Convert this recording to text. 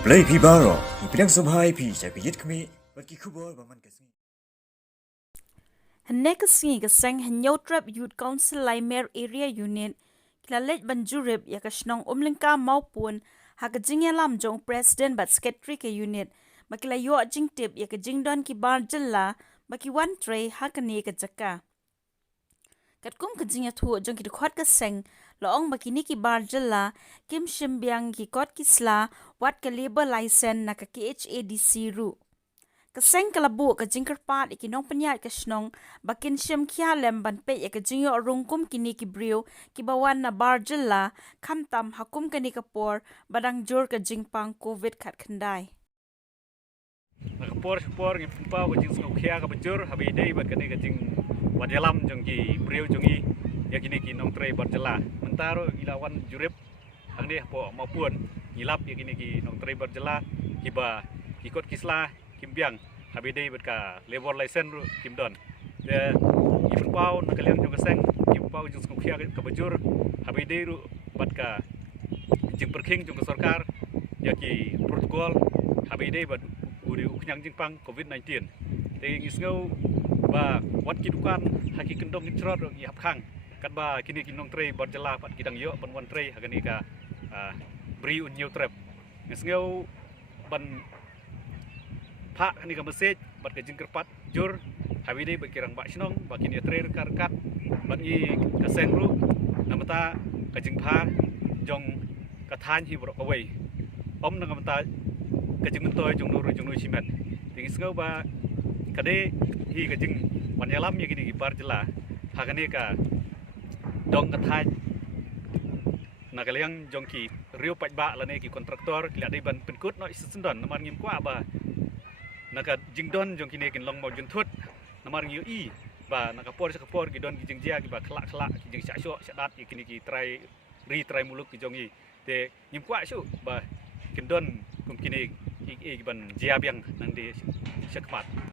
Play Pibaro, ipinang sabhay pi sa kayit kami, pagkikubol baman kasi. Hanek singi kasang hanyaw trap youth council Limer area unit kilalet banjurib ya kasnong umlingka maupun hakajing ya lamjong president bat secretary ke unit makilayo jing tip ya kajing don ki bar jella maki one tray hakani ka jaka katkum kajing ya thu jong ki khot ka seng loong makini ki bar jella kim shimbyang ki kot kisla wat ka labor license na ka KHADC ru kaseng kalabu ka jingkerpat ikinong penyat kasnong bakin syem kia lem ban pe ya ka jingyo rungkum kini ki brio ki bawan na barjella kamtam hakum kani kapor badang jor ka jingpang covid khat khandai Nakapor ngi pumpa ko jing sno khia ka bajur habi dei ba kani ka jing wadalam jong ki brio jongi ya kini ki nong trei barjela mentaro ilawan jurip ang ni po maupun ngilap ya kini ki nong trei barjela kiba ikot kisla kimbiang habi dei ka labor license ru kimdon de ipau nakalian jong kaseng ipau jong sno khia ka bajur habi dei ru bat ka jing perking jong sarkar ya ki protokol habi dei bat uri uknyang jingpang COVID-19 te ngisngau ba wat kidukan haki kendong introd i hapkhang kat ba kini kinong trei barjela pat kidang yo pan wan trei hagani ka bri un new trap ngisngau ban pha ni ka message bat ka jingkerpat jur habi dei bakirang ba shnong ba kini trei karkat ban i kaseng ru namata ka jingpha jong ka than hi bro away om nang mata kajing mentoy jong nur simen tingis ngau ba kade hi kajing wanyalam ya gini bar jela hagane ka dong kathai nagaliang jong ki rio paj ba lane ki kontraktor ki ade ban penkut no isendon namar ngim kwa ba naga jingdon jong kini kin long mo juntut namar ngiu i ba nakapor sakapor ki don ki jingjia ki ba khlak ki jing syasyo syadat ki kini ki try muluk ki jongi te ngim kwa syu ba kindon kum kini ban jiabiang nang di syakmat